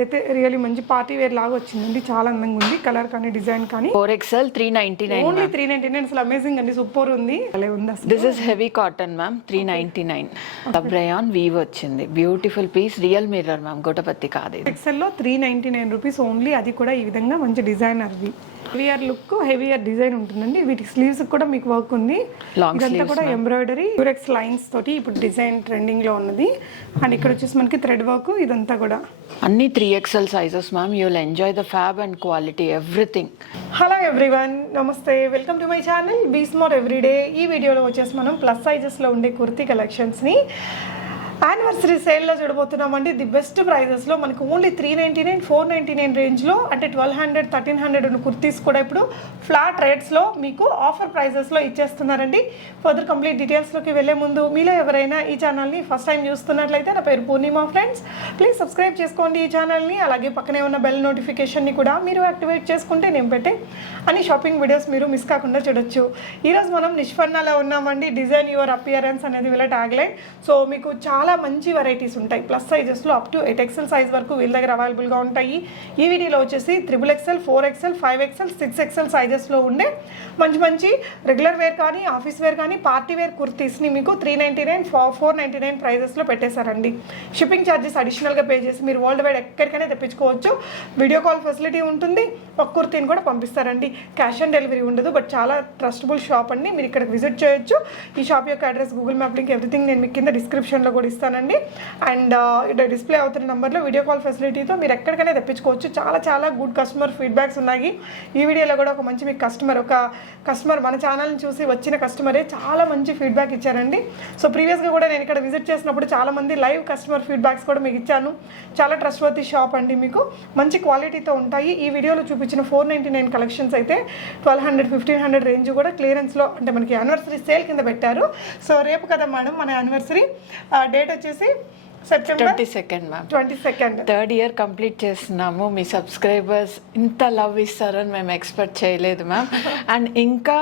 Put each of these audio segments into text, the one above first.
అయితే రియల్లీ మంచి party wear లాగా వచ్చిందండి. చాలా అందంగా ఉంది. కలర్ కానీ డిజైన్ కానీ. Four XL three ninety nine only three ninety nine. అసలు అమేజింగ్ అండి. సూపర్ ఉంది. అలా ఉంది అసలు. This is heavy cotton ma'am three ninety nine slub rayon weave వచ్చింది. Beautiful piece real mirror ma'am గోటపత్తి కాదు ఇది. ఎక్సెల్లో three ninety nine rupees only అది కూడా ఈ విధంగా మంచి డిజైనర్ది హెవియర్ లుక్ హెవియర్ డిజైన్ ఉంటుందండి. వీటికి స్లీవ్స్ కూడా మీకు వర్క్ ఉంది. ఇదంతా కూడా ఎంబ్రాయిడరీ యూరెక్స్ లైన్స్ తోటి ఇప్పుడు డిజైన్ ట్రెండింగ్లో ఉన్నది. అండ్ ఇక్కడ వచ్చేసి మనకి థ్రెడ్ వర్క్ ఇదంతా కూడా. అన్ని three XL sizes ma'am you will enjoy the fab and quality everything hello everyone నమస్తే welcome to my channel be smart everyday ఈ వీడియోలో వచ్చేసి మనం ప్లస్ సైజెస్లో ఉండే కుర్తీ కలెక్షన్స్ని యానివర్సరీ సేల్లో చూడబోతున్నామండి. ది బెస్ట్ ప్రైజెస్లో మనకు only three ninety nine four ninety nine రేంజ్లో అంటే ట్వెల్వ్ హండ్రెడ్ థర్టీన్ హండ్రెడ్ ఉన్న కుర్తీస్ కూడా ఇప్పుడు ఫ్లాట్ రేట్స్లో మీకు ఆఫర్ ప్రైజెస్లో ఇచ్చేస్తున్నారండి. ఫర్దర్ కంప్లీట్ డీటెయిల్స్లోకి వెళ్ళే ముందు మీలో ఎవరైనా ఈ ఛానల్ని ఫస్ట్ టైం చూస్తున్నట్లయితే నా పేరు పూర్ణిమ ఫ్రెండ్స్ ప్లీజ్ సబ్స్క్రైబ్ చేసుకోండి ఈ ఛానల్ని అలాగే పక్కనే ఉన్న బెల్ నోటిఫికేషన్ని కూడా మీరు యాక్టివేట్ చేసుకుంటే నేను పెట్టే అన్ని షాపింగ్ వీడియోస్ మీరు మిస్ కాకుండా చూడొచ్చు. ఈరోజు మనం నిష్పన్నలో ఉన్నామండి. డిజైన్ యువర్ అపియరెన్స్ అనేది వీళ్ళ ట్యాగ్లైన్ సో మీకు చాలా చాలా మంచి వెరైటీస్ ఉంటాయి. Plus సైజెస్లో up to eight XL size వరకు వీళ్ళ దగ్గర అవైలబుల్గా ఉంటాయి. ఈ వచ్చేసి triple XL four XL five XL six XL సైజెస్లో ఉండే మంచి మంచి రెగ్యులర్ వేర్ కానీ ఆఫీస్ వేర్ కానీ పార్టీ వేర్ కుర్తీస్ని మీకు three ninety nine four ninety nine ప్రైజెస్లో పెట్టేశారండి. షిప్పింగ్ ఛార్జెస్ అడిషనల్గా పే చేసి మీరు వరల్డ్ వైడ్ ఎక్కడికైనా తెప్పించుకోవచ్చు. వీడియో కాల్ ఫెసిలిటీ ఉంటుంది. ఒక కుర్తీని కూడా పంపిస్తారండి. క్యాష్ ఆన్ డెలివరీ ఉండదు. బట్ చాలా ట్రస్టబుల్ షాప్ అండి. మీరు ఇక్కడికి విజిట్ చేయొచ్చు. ఈ షాప్ యొక్క address Google map link everything నేను మీకు కింద డిస్క్రిప్షన్లో కూడా ఇస్తానండి అండ్ ఇక్కడ డిస్ప్లే అవుతున్న నెంబర్లో వీడియో కాల్ ఫెసిలిటీతో మీరు ఎక్కడికైనా తెప్పించుకోవచ్చు. చాలా చాలా గుడ్ కస్టమర్ ఫీడ్బ్యాక్స్ ఉన్నాయి. ఈ వీడియోలో కూడా ఒక మంచి మీ కస్టమర్ ఒక కస్టమర్ మన ఛానల్ని చూసి వచ్చిన కస్టమరే చాలా మంచి ఫీడ్బ్యాక్ ఇచ్చారండి. సో ప్రీవియస్గా కూడా నేను ఇక్కడ విజిట్ చేసినప్పుడు చాలా మంది లైవ్ కస్టమర్ ఫీడ్బ్యాక్స్ కూడా మీకు ఇచ్చాను. చాలా ట్రస్ట్ వర్తి షాప్ అండి మీకు. మంచి క్వాలిటీతో ఉంటాయి. ఈ వీడియోలో చూపించిన ఫోర్ నైంటీ నైన్ కలెక్షన్స్ అయితే twelve hundred fifteen hundred range కూడా క్లియరెన్స్లో అంటే మనకి యానివర్సరీ సేల్ కింద పెట్టారు. సో రేపు కదా మేడం మన యానివర్సరీ డేట్ వచ్చేసి September twenty second ma'am twenty second third year complete చేస్తున్నాము. మీ సబ్స్క్రైబర్స్ ఇంత లవ్ ఇస్తారని మేము ఎక్స్పెక్ట్ చేయలేదు మ్యామ్ అండ్ ఇంకా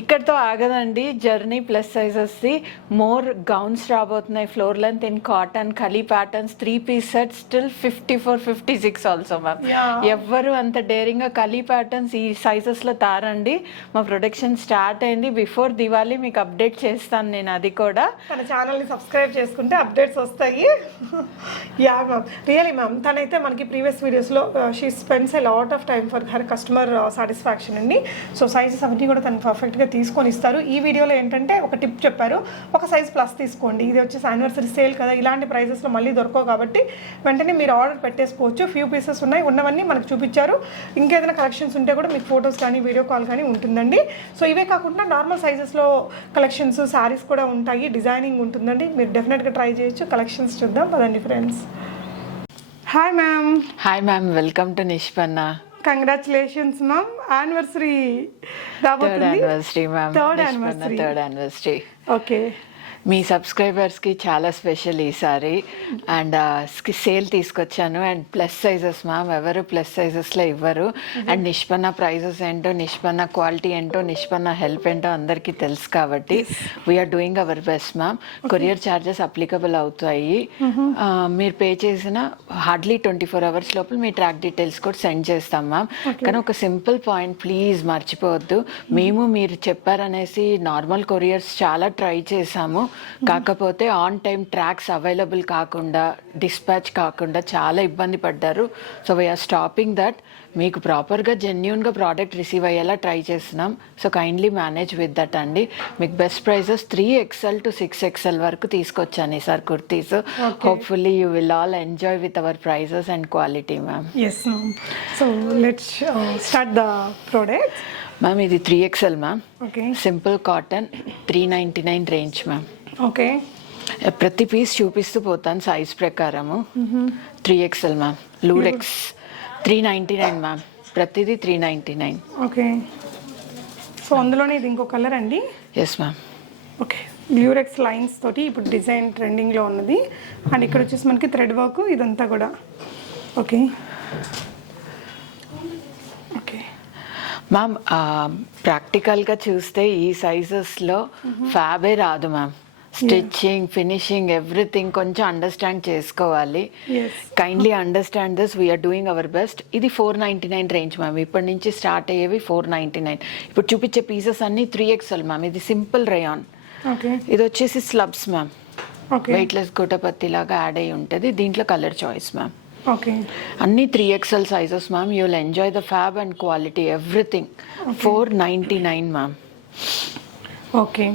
ఇక్కడితో ఆగదండి జర్నీ ప్లస్ సైజెస్ది మోర్ గౌన్స్ రాబోతున్నాయి. Floor length in cotton కలీ patterns three piece set still fifty four fifty six also ma'am. ఎవ్వరు అంత డేరింగ్గా కలీ ప్యాటర్న్స్ ఈ సైజెస్లో తారండి. మా ప్రొడక్షన్ స్టార్ట్ అయింది. బిఫోర్ దివాళీ మీకు అప్డేట్ చేస్తాను నేను అది కూడా. తన ఛానల్ని సబ్స్క్రైబ్ చేసుకుంటే అప్డేట్స్ వస్తాయి. యా మ్యామ్ రియలీ మ్యామ్ తనైతే మనకి ప్రీవియస్ వీడియోస్లో she spends a lot of time for her customer satisfaction అండి. సో సైజెస్ అవన్నీ కూడా తను పర్ఫెక్ట్గా తీసుకొని ఇస్తారు. ఈ వీడియోలో ఏంటంటే ఒక టిప్ చెప్పారు. ఒక సైజ్ ప్లస్ తీసుకోండి. ఇది వచ్చేసి యానివర్సరీ సేల్ కదా. ఇలాంటి ప్రైజెస్లో మళ్ళీ దొరకవు కాబట్టి వెంటనే మీరు ఆర్డర్ పెట్టేసుకోవచ్చు. ఫ్యూ పీసెస్ ఉన్నాయి. ఉన్నవన్నీ మనకు చూపించారు. ఇంకేదైనా కలెక్షన్స్ ఉంటే కూడా మీకు ఫొటోస్ కానీ వీడియో కాల్ కానీ ఉంటుందండి. సో ఇవే కాకుండా నార్మల్ సైజెస్లో కలెక్షన్స్ శారీస్ కూడా ఉంటాయి. డిజైనింగ్ ఉంటుందండి. మీరు డెఫినెట్గా ట్రై చేయొచ్చు. కలెక్షన్స్ చూద్దాం పదండి friends. Hi ma'am hi ma'am welcome to Nishpanna congratulations ma'am anniversary third anniversary ma'am third anniversary third anniversary okay మీ సబ్స్క్రైబర్స్కి చాలా స్పెషల్ ఈసారి. అండ్ సేల్ తీసుకొచ్చాను. అండ్ ప్లస్ సైజెస్ మ్యామ్ ఎవరు ప్లస్ సైజెస్లో ఇవ్వరు. అండ్ నిష్పన్న ప్రైజెస్ ఏంటో నిష్పన్న క్వాలిటీ ఏంటో నిష్పన్న హెల్ప్ ఏంటో అందరికీ తెలుసు కాబట్టి we are doing our best ma'am courier charges applicable అవుతాయి. మీరు పే చేసిన హార్డ్లీ ట్వంటీ ఫోర్ అవర్స్ లోపల మీ ట్రాక్ డీటెయిల్స్ కూడా సెండ్ చేస్తాం మ్యామ్ కానీ ఒక సింపుల్ పాయింట్ ప్లీజ్ మర్చిపోవద్దు. మేము. మీరు చెప్పారనేసి నార్మల్ కొరియర్స్ చాలా ట్రై చేసాము కాకపోతే ఆన్ టైం ట్రాక్స్ అవైలబుల్ కాకుండా డిస్పాచ్ కాకుండా చాలా ఇబ్బంది పడ్డారు. సో వీఆర్ స్టాపింగ్ దట్ మీకు ప్రాపర్గా జెన్యున్గా ప్రోడక్ట్ రిసీవ్ అయ్యేలా ట్రై చేస్తున్నాం. So kindly manage with that అండి. మీకు best prices three XL to six XL వరకు తీసుకొచ్చాను ఈసారి kurtis. Hopefully you will all enjoy with our prices and quality ma'am yes ma'am so let's start the product ma'am ఇది three XL ma'am okay simple cotton three ninety nine range ma'am okay. ప్రతి piece చూపిస్తూ పోతాను size ప్రకారము. Three XL ma'am లూడెక్స్ three ninety nine ma'am ప్రతిదీ three ninety nine okay. So అందులోనే ఇది ఇంకో కలర్ అండి? Yes ma'am okay. బ్యూరెక్స్ లైన్స్ తోటి ఇప్పుడు డిజైన్ ట్రెండింగ్లో ఉన్నది. అండ్ ఇక్కడ వచ్చేసి మనకి థ్రెడ్ వర్క్ ఇదంతా కూడా. ఓకే. ఓకే. మ్యామ్ ప్రాక్టికల్గా చూస్తే ఈ సైజెస్లో ఫ్యాబే రాదు మ్యామ్ స్టిచ్చింగ్ ఫినిషింగ్ ఎవ్రీథింగ్ కొంచెం అండర్స్టాండ్ చేసుకోవాలి. Kindly understand this we are doing our best ఇది four ninety nine range ma'am ఇప్పటి నుంచి స్టార్ట్ అయ్యేవి ఫోర్ నైంటీ నైన్ ఇప్పుడు చూపించే పీసెస్ అన్ని త్రీ ఎక్స్ఎల్ మ్యామ్ ఇది సింపుల్ రేయాన్ ఇది వచ్చేసి స్లబ్స్ మ్యామ్ వెయిట్లెస్ గుటపత్తి లాగా యాడ్ అయి ఉంటుంది. దీంట్లో కలర్ చాయిస్ మ్యామ్ అన్ని three XL sizes ma'am you will enjoy the fab and quality everything four ninety nine ma'am okay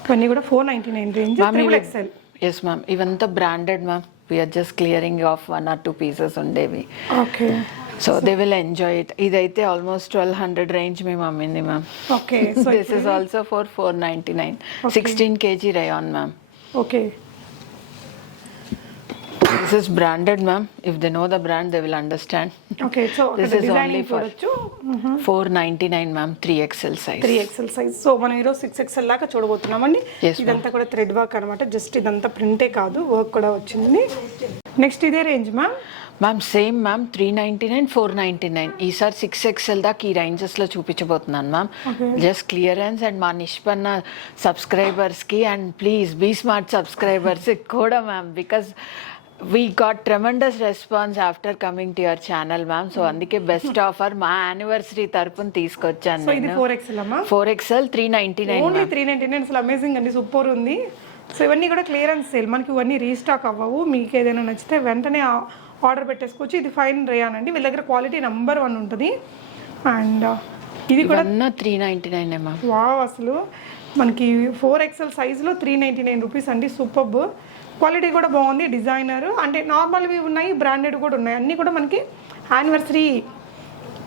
ఇవన్నీ కూడా four ninety nine range XL yes ma'am ఇవంతా branded ma'am we are just clearing off one or two pieces ఉండేవి. Okay so they will enjoy it ఇదైతే almost twelve hundred range మేము అమ్మింది ma'am okay this is also for four ninety nine sixteen K G rayon ma'am okay this is branded ma'am if they know the brand they will understand okay so This is only designing for- చూడొచ్చు. Four ninety nine ma'am three XL size three XL size so మనం ఈరోజు six XL దాకా చూడబోతున్నామండి. ఇదంతా కూడా thread work అనమాట just ఇదంతా ప్రింటే కాదు work కూడా వచ్చింది. నెక్స్ట్ ఇదే range ma'am ma'am same ma'am three ninety nine four ninety nine ఈసారి సిక్స్ ఎక్స్ఎల్ దాకా ఈ రేంజెస్లో చూపించబోతున్నాను మ్యామ్ జస్ట్ క్లియరెన్స్ అండ్ మా నిష్పన్న సబ్స్క్రైబర్స్కి అండ్ ప్లీజ్ బీ స్మార్ట్ సబ్స్క్రైబర్స్కి కూడా ma'am because we got tremendous response after coming to your channel ma'am so అందుకే best offer మా యానివర్సరీ తరపున తీసుకొచ్చాను సో ఇది నేను. ఫోర్ ఎక్స్ఎల్ అమ్మా? Four XL three ninety nine only three ninety nine అసలు అమేజింగ్ అండి సూపర్ ఉంది. సో ఇవన్నీ కూడా క్లియరెన్స్ సేల్ మనకి ఇవన్నీ రీస్టాక్ అవ్వవు. మీకు ఏదైనా నచ్చితే వెంటనే ఆర్డర్ పెట్టేసుకోవచ్చు. ఇది ఫైన్ రేయాన్ అండి. వీళ్ళ దగ్గర క్వాలిటీ నెంబర్ వన్ ఉంటుంది. అండ్ ఇది కూడా త్రీ నైంటీ నైన్ వావ్ అసలు. మనకి ఫోర్ ఎక్స్ఎల్ సైజులో త్రీ నైంటీ నైన్ రూపీస్ అండి సూపర్బ్ క్వాలిటీ కూడా బాగుంది డిజైనర్. అంటే నార్మల్వి ఉన్నాయి బ్రాండెడ్ కూడా ఉన్నాయి. అన్నీ కూడా మనకి యానివర్సరీ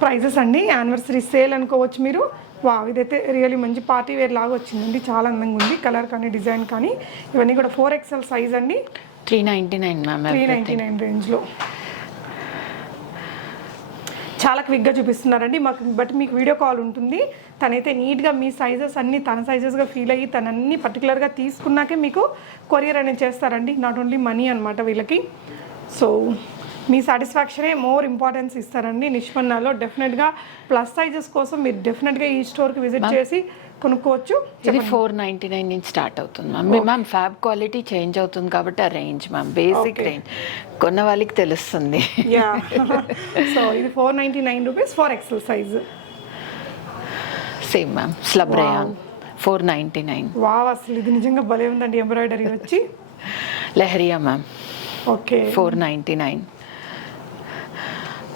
ప్రైజెస్ అండి. యానివర్సరీ సేల్ అనుకోవచ్చు మీరు. వా ఇదైతే రియల్లీ మంచి పార్టీ వేర్ లాగా వచ్చిందండి. చాలా అందంగా ఉంది కలర్ కానీ డిజైన్ కానీ. ఇవన్నీ కూడా ఫోర్ ఎక్స్ఎల్ సైజ్ అండి. Three ninety nine ma'am three ninety nine రేంజ్లో చాలా క్విక్గా చూపిస్తున్నారండి. మాకు బట్ మీకు వీడియో కాల్ ఉంటుంది. తనైతే నీట్గా మీ సైజెస్ అన్నీ తన సైజెస్గా ఫీల్ అయ్యి తనన్నీ పర్టికులర్గా తీసుకున్నాకే మీకు కొరియర్ అనేది చేస్తారండి. నాట్ ఓన్లీ మనీ అనమాట వీళ్ళకి. సో మీ సాటిస్ఫాక్షనే మోర్ ఇంపార్టెన్స్ ఇస్తారండి. నిష్పన్నాలో డెఫినెట్గా ప్లస్ సైజెస్ కోసం మీరు డెఫినెట్గా ఈ స్టోర్కి విజిట్ చేసి కొనుక్కోవచ్చు. ఇది ఫోర్ నైంటీ నైన్ నుంచి స్టార్ట్ అవుతుంది ma'am ma'am fab quality change అవుతుంది కాబట్టి ఆ రేంజ్ మ్యామ్ బేసిక్ రేంజ్ కొన్న వాళ్ళకి తెలుస్తుంది. సో ఇది four ninety nine rupees four XL size same ma'am slub rayon four ninety nine wow అసలు ఇది నిజంగా భలే ఉందండి ఎంబ్రాయిడరీ వచ్చి. Leheriya ma'am okay four ninety nine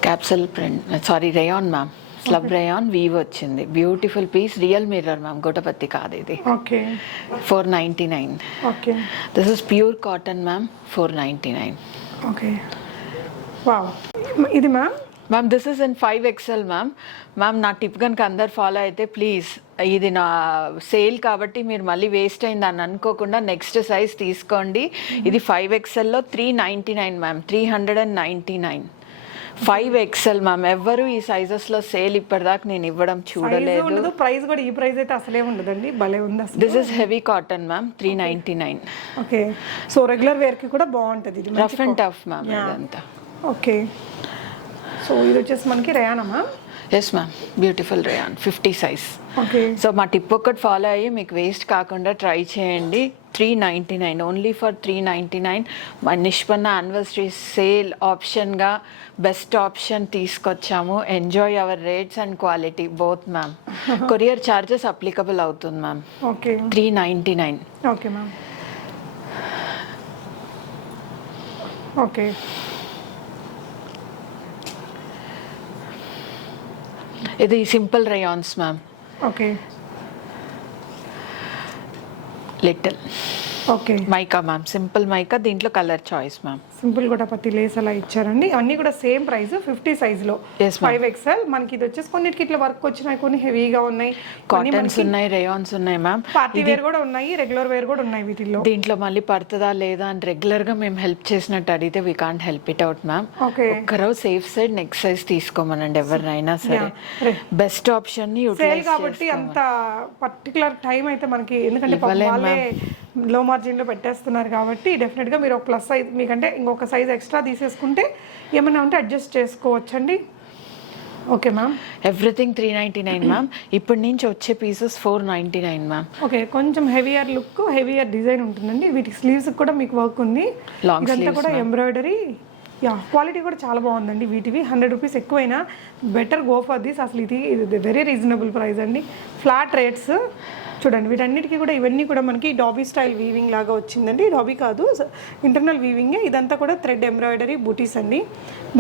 capsule print sorry rayon ma'am slub rayon weave వచ్చింది. Beautiful piece real mirror ma'am గోటపత్తి కాదు ఇది. Okay four ninety nine okay this is pure cotton ma'am four ninety nine okay wow ఇది ma'am ma'am this is in five XL ma'am ma'am నా tip కనుక అందరు follow అయితే please ఇది నా sale కాబట్టి మీరు మళ్ళీ వేస్ట్ అయింది అని అనుకోకుండా నెక్స్ట్ సైజ్ తీసుకోండి. ఇది five ఎక్స్ఎల్లో three ninety nine ma'am three hundred and ninety nine five XL ma'am ఎవ్వరు ఈ సైజెస్లో సేల్ ఇప్పటిదాకా నేను ఇవ్వడం చూడలేదు. ప్రైస్ కూడా ఈ ప్రైస్ అయితే అసలే ఉండదండి. భలే ఉంది అసలు. This is heavy cotton ma'am three ninety nine okay so regular వేర్కి కూడా బాగుంటుంది. రఫ్ అండ్ టఫ్ మ్యామ్ ఇదంతా. ఓకే సో ఇది వచ్చేసి మనకి రేయానా ma'am yes ma'am beautiful rayon fifty size okay so మా టిప్ ఒకటి ఫాలో అయ్యి మీకు వేస్ట్ కాకుండా ట్రై చేయండి. Three ninety nine only for three ninety nine మా నిష్పన్న యానివర్సరీ సేల్ ఆప్షన్గా బెస్ట్ ఆప్షన్ తీసుకొచ్చాము. Enjoy our rates and quality both ma'am courier charges applicable అవుతుంది ma'am okay three ninety nine okay ma'am okay ఇది simple rayons ma'am okay little okay mica ma'am simple mica దీంట్లో colour choice ma'am simple కూడా పత్తి lace అలా ఇచ్చారండి. అన్నీ కూడా same price fifty సైజ్లో. ఫైవ్ ఎక్స్ఎల్ మనకి ఇది వచ్చేసి కొన్నిటికి ఇట్లా వర్క్ వచ్చినాయి కొన్ని హెవీగా ఉన్నాయి. కాటన్స్ ఉన్నాయి రేయాన్స్ ఉన్నాయి మ్యామ్ పార్టీ వేర్ కూడా ఉన్నాయి రెగ్యులర్ వేర్ కూడా ఉన్నాయి వీటిల్లో. దీంట్లో మళ్ళీ పడుతుందా లేదా అని రెగ్యులర్గా మేము హెల్ప్ చేసినట్టు అడిగితే we can't help it out ma'am okay ఒక్కరోజు సేఫ్ సైడ్ నెక్స్ట్ సైజ్ తీసుకోమనండి ఎవరినైనా సరే. బెస్ట్ ఆప్షన్ సేల్ కాబట్టి అంత పర్టికులర్ టైం అయితే మనకి ఎందుకంటే లో మార్జిన్లో పెట్టేస్తున్నారు కాబట్టి డెఫినెట్గా మీరు ఒక ప్లస్ సైజ్ మీకంటే ఇంకొక సైజ్ ఎక్స్ట్రా తీసేసుకుంటే ఏమైనా ఉంటే అడ్జస్ట్ చేసుకోవచ్చండి. Okay ma'am everything three ninety nine ma'am ఇప్పటి నుంచి వచ్చే pieces four ninety nine ma'am okay కొంచెం హెవియర్ లుక్ హెవియర్ డిజైన్ ఉంటుందండి. వీటికి స్లీవ్స్ కూడా మీకు వర్క్ ఉంది. Long ఇదంతా కూడా ఎంబ్రాయిడరీ యా క్వాలిటీ కూడా చాలా బాగుందండి వీటివి. హండ్రెడ్ రూపీస్ ఎక్కువైనా బెటర్ గో ఫర్ దిస్ అసలు ఇది వెరీ రీజనబుల్ ప్రైస్ అండి. ఫ్లాట్ రేట్స్ చూడండి వీటన్నిటికీ కూడా ఇవన్నీ కూడా మనకి డాబీ స్టైల్ వీవింగ్ లాగా వచ్చిందండి. డాబీ కాదు ఇంటర్నల్ వీవింగే ఇదంతా కూడా థ్రెడ్ ఎంబ్రాయిడరీ బూటీస్ అండి.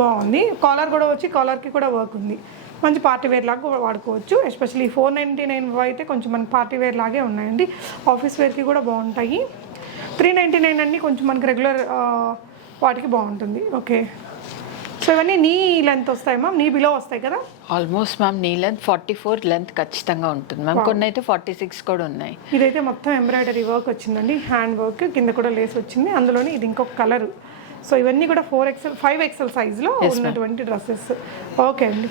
బాగుంది. కాలర్ కూడా వచ్చి కాలర్కి కూడా వర్క్ ఉంది. మంచి పార్టీ వేర్ లాగా కూడా వాడుకోవచ్చు. ఎస్పెషల్లీ ఫోర్ నైంటీ నైన్ అయితే కొంచెం మనకి పార్టీ వేర్ లాగే ఉన్నాయండి. ఆఫీస్ వేర్కి కూడా బాగుంటాయి. త్రీ నైంటీ నైన్ అన్నీ కొంచెం మనకి రెగ్యులర్ వాటికి బాగుంటుంది. ఓకే సో ఇవన్నీ నీ లెంత్ వస్తాయి మ్యామ్ నీ బిలో వస్తాయి కదా? Almost ma'am knee length forty four length ఖచ్చితంగా ఉంటుంది మ్యామ్ కొన్ని అయితే ఫార్టీ సిక్స్ కూడా ఉన్నాయి. ఇదైతే మొత్తం ఎంబ్రాయిడరీ వర్క్ వచ్చిందండి. హ్యాండ్ వర్క్ కింద కూడా లేస్ వచ్చింది. అందులోని ఇది ఇంకొక కలర్ సో ఇవన్నీ కూడా ఫోర్ ఎక్స్ఎల్ ఫైవ్ ఎక్స్ఎల్ సైజ్లో ఉన్నటువంటి డ్రెస్సెస్ ఓకే అండి.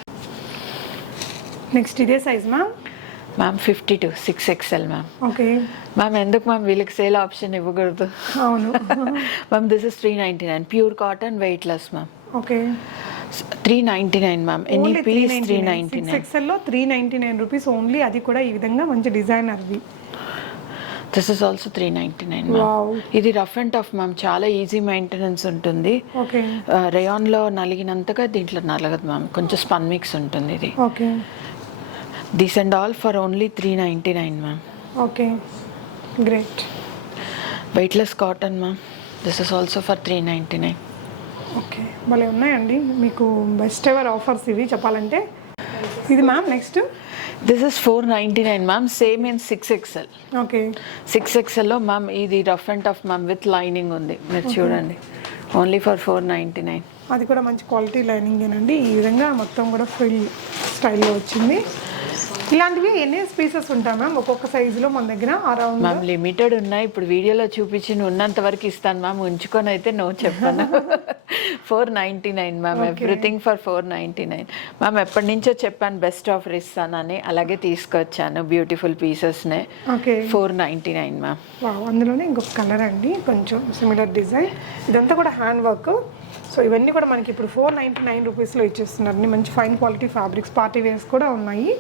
నెక్స్ట్ ఇదే size ma'am ma'am fifty two six XL ma'am okay ma'am ఎందుకు మ్యామ్ వీళ్ళకి సేల్ ఆప్షన్ ఇవ్వకూడదు? అవును. Ma'am this is three ninety nine pure cotton weight less ma'am okay. Three ninety nine ma'am. Any piece three ninety nine ఎక్స్ఎల్లో three ninety nine rupees only అది కూడా ఈ విధంగా మంచి డిజైనర్వి this is also three ninety nine ఇది rough and tough ma'am చాలా easy maintenance ఉంటుంది. Okay రేయాన్లో నలిగినంతగా దీంట్లో నలగదు మ్యామ్ కొంచెం స్పన్ మిక్స్ ఉంటుంది ఇది. Okay this and all for only three ninety nine ma'am okay great weightless cotton ma'am this is also for three ninety nine okay భలే ఉన్నాయండి. మీకు బెస్ట్ ఎవర్ ఆఫర్స్ ఇవి చెప్పాలంటే. ఇది ma'am next this is four ninety nine ma'am same in six XL okay. Six ఎక్స్ఎల్లో ma'am ఇది rough and tough ma'am with lining ఉంది. మీరు చూడండి. Only for four ninety nine అది కూడా మంచి క్వాలిటీ లైనింగేనండి ఈ విధంగా మొత్తం కూడా ఫుల్ స్టైల్లో వచ్చింది. ఇలాంటివి ఎన్ని పీసెస్ ఉంటాయి మ్యామ్? ఒక్కొక్క సైజులో మన దగ్గర అరౌండ్ మ్యామ్ లిమిటెడ్ ఉన్నాయి. ఇప్పుడు వీడియోలో చూపించి ఉన్నంత వరకు ఇస్తాను మ్యామ్. ఉంచుకొని అయితే నో చెప్పాను. Four ninety nine ma'am. Everything for four ninety nine ma'am ఎప్పటి నుంచో చెప్పాను బెస్ట్ ఆఫర్ ఇస్తానని. అలాగే తీసుకొచ్చాను beautiful పీసెస్నే okay four ninety nine ma'am. Wow, అందులోనే ఇంకొక కలర్ అండి. కొంచెం సిమిలర్ డిజైన్ ఇదంతా కూడా హ్యాండ్ వర్క్ సో ఇవన్నీ కూడా మనకి ఇప్పుడు ఫోర్ నైంటీ నైన్ రూపీస్లో ఇచ్చేస్తున్నారండి మంచి fine quality fabrics party wears కూడా ఉన్నాయి.